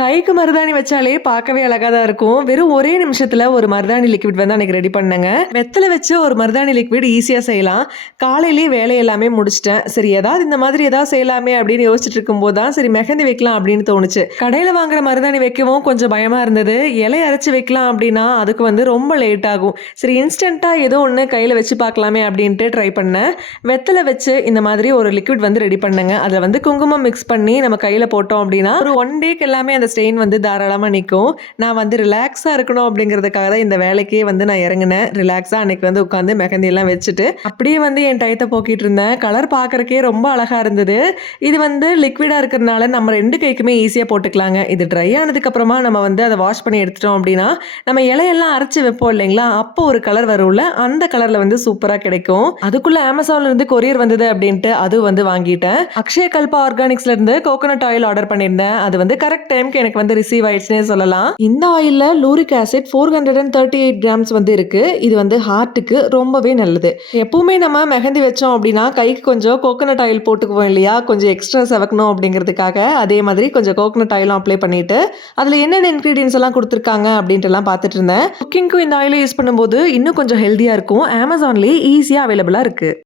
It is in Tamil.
கைக்கு மருதாணி வச்சாலே பார்க்கவே அழகா தான் இருக்கும். வெறும் ஒரே நிமிஷத்துல ஒரு மருதாணி லிக்விட் வந்து அன்னைக்கு ரெடி பண்ணேங்க. வெத்தல வச்சு ஒரு மருதாணி லிக்விட் ஈஸியா செய்யலாம். காலையிலேயே வேலை எல்லாமே முடிச்சுட்டேன். சரி ஏதாவது இந்த மாதிரி ஏதாவது செய்யலாமே அப்படின்னு யோசிச்சுட்டு இருக்கும்போது தான் சரி மெஹந்தி வைக்கலாம் அப்படின்னு தோணுச்சு. கடையில வாங்குற மருதாணி வைக்கவும் கொஞ்சம் பயமா இருந்தது. இலை அரைச்சு வைக்கலாம் அப்படின்னா அதுக்கு வந்து ரொம்ப லேட் ஆகும். சரி இன்ஸ்டன்ட்டா ஏதோ ஒண்ணு கையில வச்சு பார்க்கலாமே அப்படின்ட்டு ட்ரை பண்ணேன். வெத்தல வச்சு இந்த மாதிரி ஒரு லிக்விட் வந்து ரெடி பண்ணேங்க. அதுல வந்து குங்குமம் மிக்ஸ் பண்ணி நம்ம கையில போட்டோம் அப்படின்னா ஒரு 1 டேக்கு எல்லாமே அந்த ஸ்டெயின் வந்து தாராளமா நிக்கும். நான் வந்து ரிலாக்ஸா இருக்கணும் அப்படிங்கிறதுக்காக தான் இந்த வேலைக்கே வந்து நான் இறங்குனேன். ரிலாக்ஸா அன்னைக்கு வந்து உட்காந்து மெஹந்தி எல்லாம் வச்சுட்டு, அப்படியே வந்து என் டயத்த போக்கிட்டு இருந்தேன். கலர் பார்க்கறக்கே ரொம்ப அழகா இருந்தது. இது வந்து லிக்விடா இருக்கிறனால நம்ம 2 கைக்குமே ஈஸியா போட்டுக்கலாங்க. இது ட்ரை ஆனதுக்கு அப்புறமா நம்ம வந்து அத வாஷ் பண்ணி எடுத்துட்டோம் அப்படின்னா, நம்ம இலையெல்லாம் அரைச்சு வைப்போம் இல்லைங்களா? அப்போ ஒரு கலர் வரும்ல, அந்த கலர்ல வந்து சூப்பரா கிடைக்கும். அதுக்குள்ள Amazonல இருந்து கொரியர் வந்தது அப்படின்ட்டு அது வந்து வாங்கிட்டேன். அக்ஷய கல்பா ஆர்கானிக்ஸ்ல இருந்து கோகோனட் ஆயில் ஆர்டர் பண்ணியிருந்தேன். அது வந்து கரெக்ட் டைம்க்கு எனக்கு வந்து ரிசீவ் ஆயிடுச்சுன்னே சொல்லலாம். இந்த ஆயில்ல லூரிக் ஆசிட் 438 கிராம்ஸ் வந்து இருக்கு. இது வந்து ஹார்ட்டுக்கு ரொம்பவே நல்லது. எப்பவுமே நம்ம மெஹந்தி வச்சோம் அப்படின்னா கைக்கு கொஞ்சம் கோகோனட் ஆயில் போட்டுக்குவோம் இல்லையா? கொஞ்சம் எக்ஸ்ட்ரா செவக்கணும் அப்படிங்கிறதுக்காக. அதே மாதிரி கொஞ்சம் கோகோனட் ஆயிலும் அப்ளை பண்ணிட்டு அதுல என்னென்ன இன்கிரீடியன்ஸ் எல்லாம் கொடுத்துருக்காங்க அப்படின்ட்டு எல்லாம் பார்த்துட்டு இருந்தேன். குக்கிங்க்கும் இந்த ஆயிலை யூஸ் பண்ணும்போது இன்னும் கொஞ்சம் ஹெல்தியா இருக்கும். Amazonலயே ஈஸியா அவைலபிளா இருக்கு.